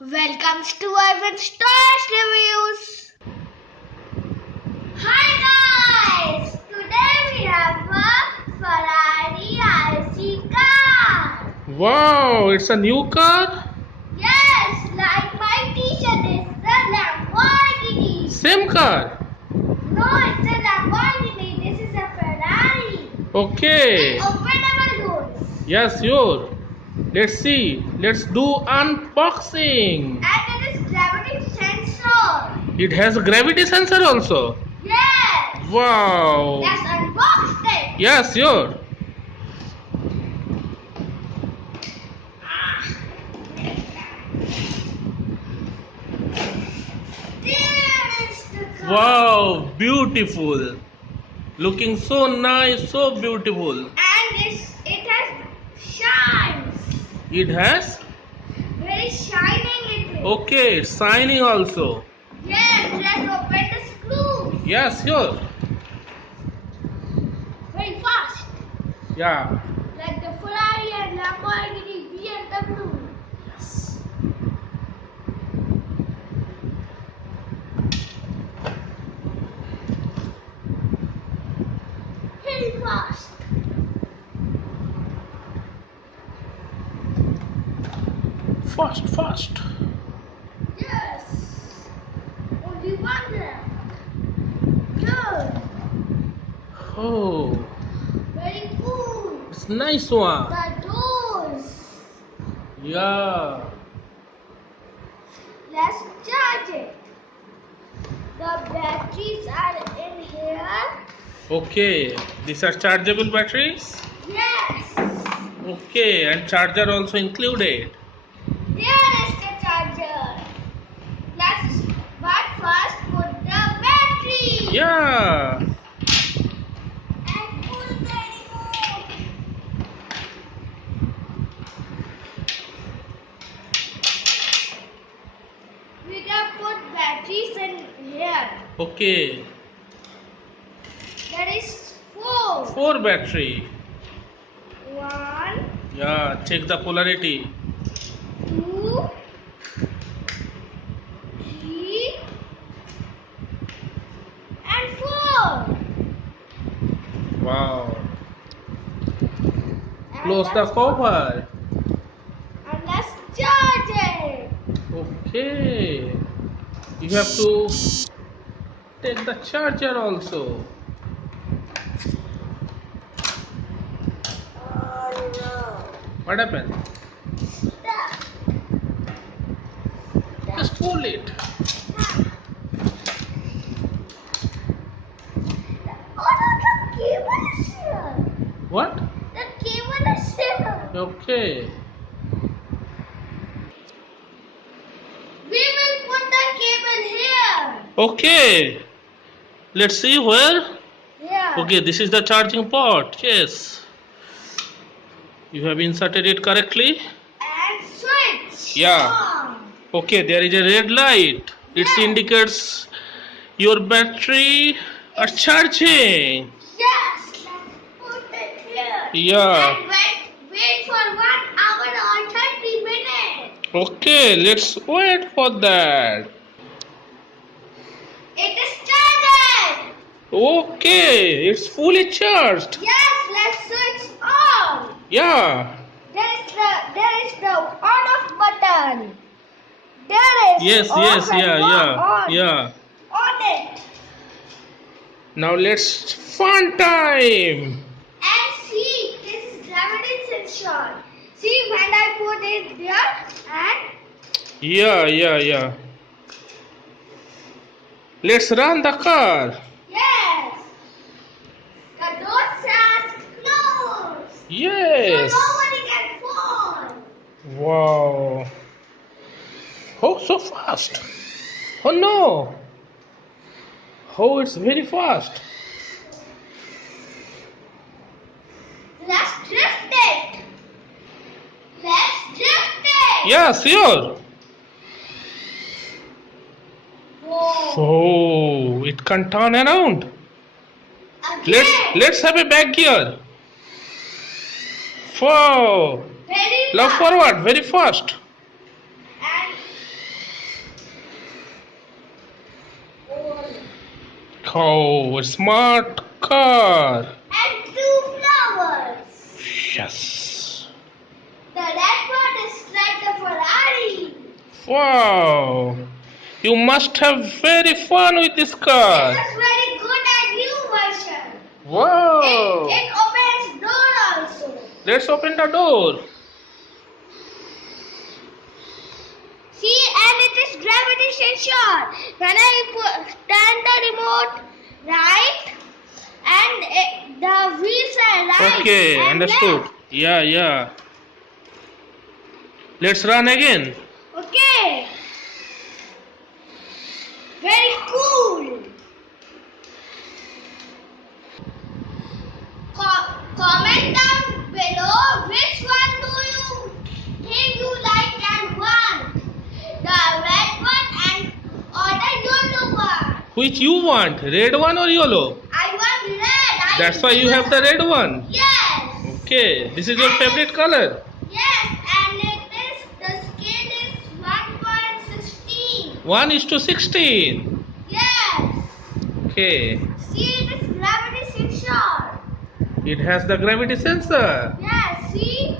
Welcome to Ivan Stars Reviews. Hi guys! Today we have a Ferrari RC car. Wow, it's a new car? Yes, like my t-shirt is the Lamborghini. Same car? No, it's a Lamborghini. This is a Ferrari. Okay. Openable doors. Yes, sure. Let's see. Let's do unboxing. And it is gravity sensor. It has a gravity sensor also. Yes. Wow. Let's unbox it. Yes, sure. There is the car. Wow, beautiful. Looking so nice, so beautiful. And it has shines. It has? Very shining it is. Okay, it's shining also. Yes, let's open the screws. Yes, sure. Very fast. Yeah. Like the Ferrari and Lamborghini BMW. Yes. Very fast. Fast, fast. Yes. Only one left. Good. Oh, Very cool. it's nice one. The doors. Yeah. Let's charge it. The batteries are in here. Okay, these are chargeable batteries. Yes. Okay, and charger also included. There is the charger. But first put the battery. Yeah. And pull the remote. We can put batteries in here. Okay, There is 4. 4 battery. 1, Yeah, check the polarity. 2, 3, and 4. Wow. And Close the let's- cover. And let's charge it. Okay. You have to take the charger also. Oh no. What happened? Just pull it. Oh no, the cable is here. What? The cable is here. Okay. We will put the cable here. Okay. Let's see where. Yeah. Okay, this is the charging port. Yes. You have inserted it correctly. And switch. Yeah. On. Okay, there is a red light. It Yes. indicates your battery are charging. Yes. Let's put it here. Yeah. And wait for 1 hour or 30 minutes. Okay, let's wait for that. It is charged. Okay, it's fully charged. Yes. Let's switch on. Yeah. There is the on off button. There is Yes, off yes, and yeah, on. yeah. On it. Now let's fun time. And see, this is gravity sensor. See when I put it there and Yeah. Let's run the car. yes, the doors are closed. Yes. So nobody can fall. Wow. Oh, so fast. Oh no. Oh, it's very fast. Let's drift it. Let's drift it. Yeah, sure. Whoa. Oh, it can turn around. Again. Let's have a back gear. Whoa. Very Love fast. forward, very fast. And Oh, a smart car. and 2 flowers. Yes. The red one is like the Ferrari. Wow. You must have very fun with this car. This is very good and new version. Wow. It opens door also. Let's open the door. See, and it is gravity sensor. When I turn the remote right, and the wheels are right. Okay, and understood. left. Yeah. Let's run again. Okay. Very cool. Comment down below which one do you think you like and want. The red one and or the yellow one. Which you want? Red one or yellow? I want red. That's why you have the red one. Yes. Okay, this is your favorite color. Yes, and the scale is 1.16. 1:16. Yes. Okay. See, it is gravity sensor. It has the gravity sensor. Yes, see?